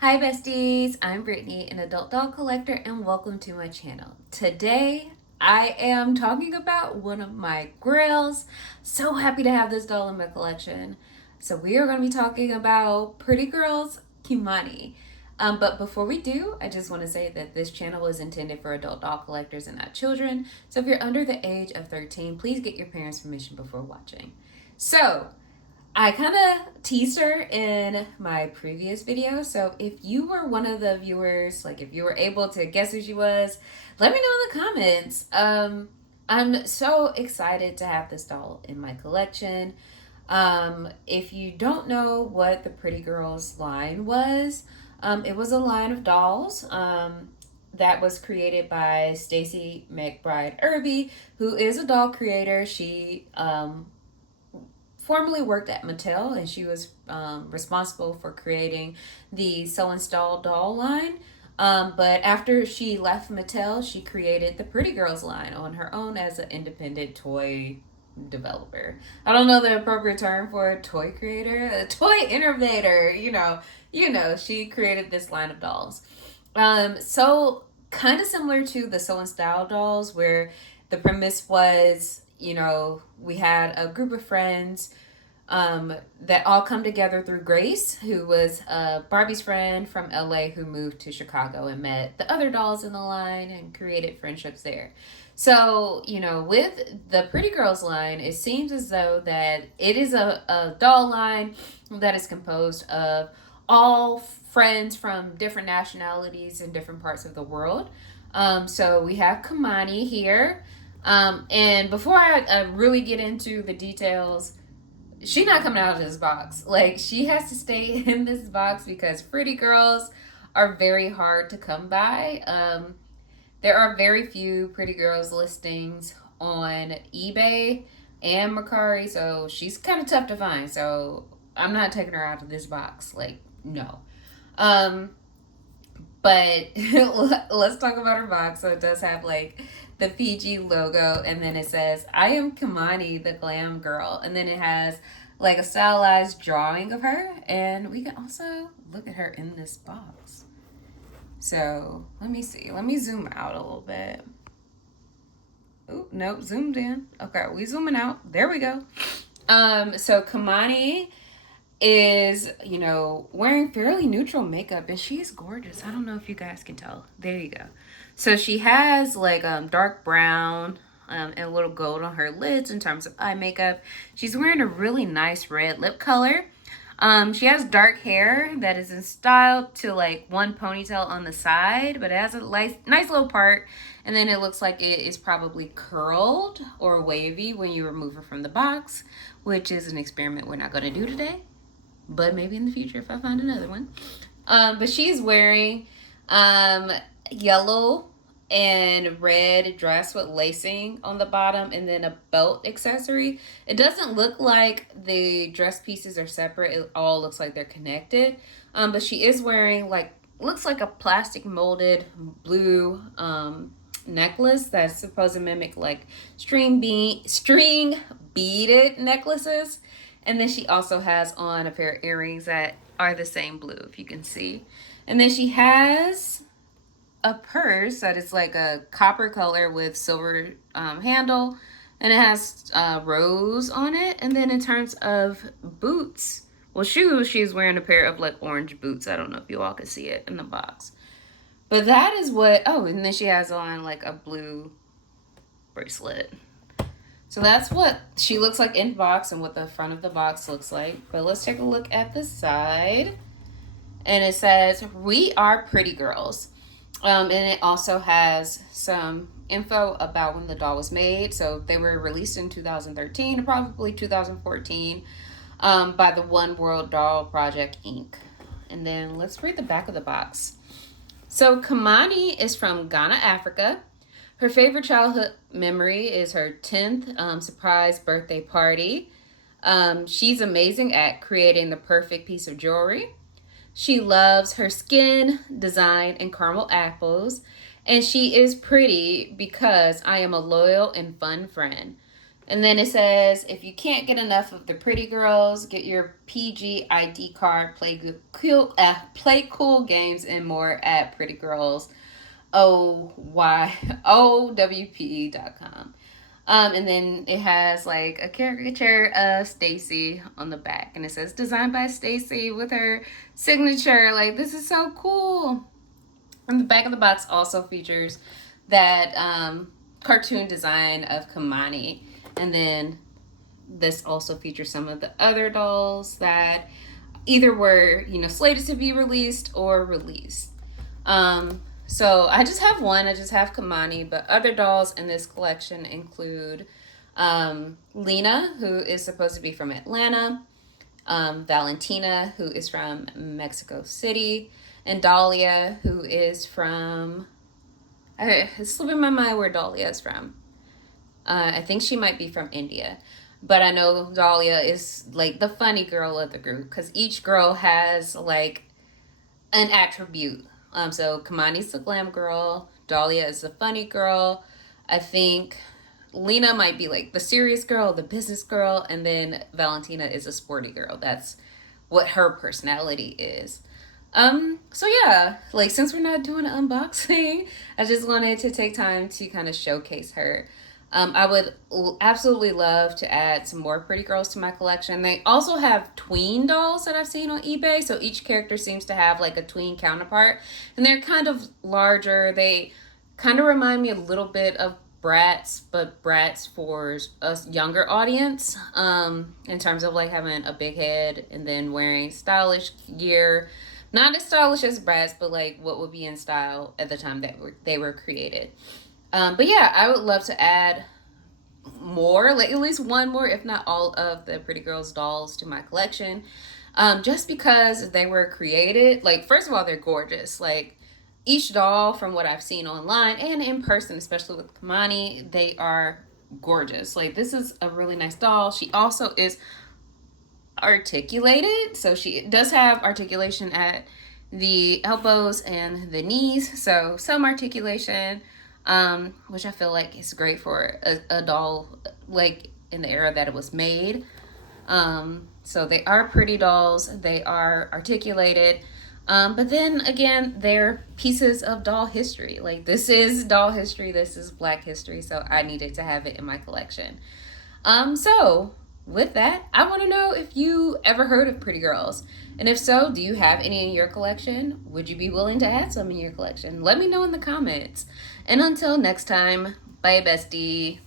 Hi besties, I'm Brittany, an adult doll collector, and welcome to my channel. Today, I am talking about one of my grails. So happy to have this doll in my collection. So we are going to be talking about Prettie Girls Kimani. But before we do, I just want to say that this channel is intended for adult doll collectors and not children. So if you're under the age of 13, please get your parents' permission before watching. So, I kind of teased her in my previous video. So if you were one of the viewers, like if you were able to guess who she was, let me know in the comments. I'm so excited to have this doll in my collection. If you don't know what the Prettie Girls line was, it was a line of dolls. That was created by Stacy McBride Irby, who is a doll creator. She formerly worked at Mattel, and she was responsible for creating the Sew Install doll line. But after she left Mattel, she created the Prettie Girls line on her own as an independent toy developer. I don't know the appropriate term for a toy creator, a toy innovator. She created this line of dolls. So kind of similar to the Sew and Style dolls, where the premise was, we had a group of friends that all come together through Grace, who was Barbie's friend from LA who moved to Chicago and met the other dolls in the line and created friendships there. So, with the Prettie Girls line, it seems as though that it is a doll line that is composed of all friends from different nationalities in different parts of the world. So we have Kimani here. And before I really get into the details, she's not coming out of this box. Like, she has to stay in this box because Prettie Girls are very hard to come by. There are very few Prettie Girls listings on eBay and Mercari, so she's kind of tough to find. So I'm not taking her out of this box. Like, no. But let's talk about her box. So it does have like the PG logo, and then it says, "I am Kimani, the glam girl." And then it has like a stylized drawing of her, and we can also look at her in this box. So let me see. Let me zoom out a little bit. Oh, nope, zoomed in. Okay, we zooming out. There we go. So Kimani is, wearing fairly neutral makeup, and she's gorgeous. I don't know if you guys can tell. There you go. So she has like dark brown and a little gold on her lids in terms of eye makeup. She's wearing a really nice red lip color. She has dark hair that is in style to like one ponytail on the side, but it has a nice little part, and then it looks like it is probably curled or wavy when you remove her from the box, which is an experiment we're not going to do today, but maybe in the future if I find another one. But she's wearing yellow and red dress with lacing on the bottom, and then a belt accessory. It doesn't look like the dress pieces are separate. It all looks like they're connected. But she is wearing looks like a plastic molded blue necklace that's supposed to mimic like string beaded necklaces. And then she also has on a pair of earrings that are the same blue, if you can see. And then she has a purse that is like a copper color with silver handle, and it has rose on it. And then in terms of boots, shoes, she's wearing a pair of like orange boots. I don't know if you all can see it in the box, but that is what. Oh, and then she has on like a blue bracelet. So that's what she looks like in box and what the front of the box looks like. But let's take a look at the side. And it says, "We are Prettie Girls." And it also has some info about when the doll was made. So they were released in 2013 or probably 2014 by the One World Doll Project, Inc. And then let's read the back of the box. So Kimani is from Ghana, Africa. Her favorite childhood memory is her 10th surprise birthday party. She's amazing at creating the perfect piece of jewelry. She loves her skin, design, and caramel apples. And she is pretty because I am a loyal and fun friend. And then it says, if you can't get enough of the Pretty Girls, get your PG ID card, play cool games and more at Pretty Girls OYOWPE.com. And then it has like a caricature of Stacy on the back, and it says designed by Stacy with her signature. Like, this is so cool. And the back of the box also features that cartoon design of Kimani. And then this also features some of the other dolls that either were, slated to be released or released. So I just have one. I just have Kimani, but other dolls in this collection include Lena, who is supposed to be from Atlanta, Valentina, who is from Mexico City, and Dahlia, who is from... It's slipping my mind where Dahlia is from. I think she might be from India. But I know Dahlia is like the funny girl of the group, because each girl has like an attribute. So Kimani's the glam girl, Dahlia is the funny girl. I think Lena might be like the serious girl, the business girl, and then Valentina is a sporty girl. That's what her personality is. So yeah, like, since we're not doing an unboxing, I just wanted to take time to kind of showcase her. I would absolutely love to add some more Pretty Girls to my collection. They also have tween dolls that I've seen on eBay. So each character seems to have like a tween counterpart. And they're kind of larger. They kind of remind me a little bit of Bratz, but Bratz for a younger audience. In terms of like having a big head and then wearing stylish gear. Not as stylish as Bratz, but like what would be in style at the time that they were created. But yeah, I would love to add more, like at least one more, if not all of the Pretty Girls dolls to my collection. Just because they were created, like, first of all, they're gorgeous. Like, each doll from what I've seen online and in person, especially with Kimani, they are gorgeous. Like, this is a really nice doll. She also is articulated, so she does have articulation at the elbows and the knees, so some articulation, which I feel like is great for a doll like in the era that it was made. So they are pretty dolls, they are articulated, but then again, they're pieces of doll history. Like, this is doll history, this is Black history, so I needed to have it in my collection. So with that, I want to know if you ever heard of Pretty Girls. And if so, do you have any in your collection? Would you be willing to add some in your collection? Let me know in the comments. And until next time, bye bestie.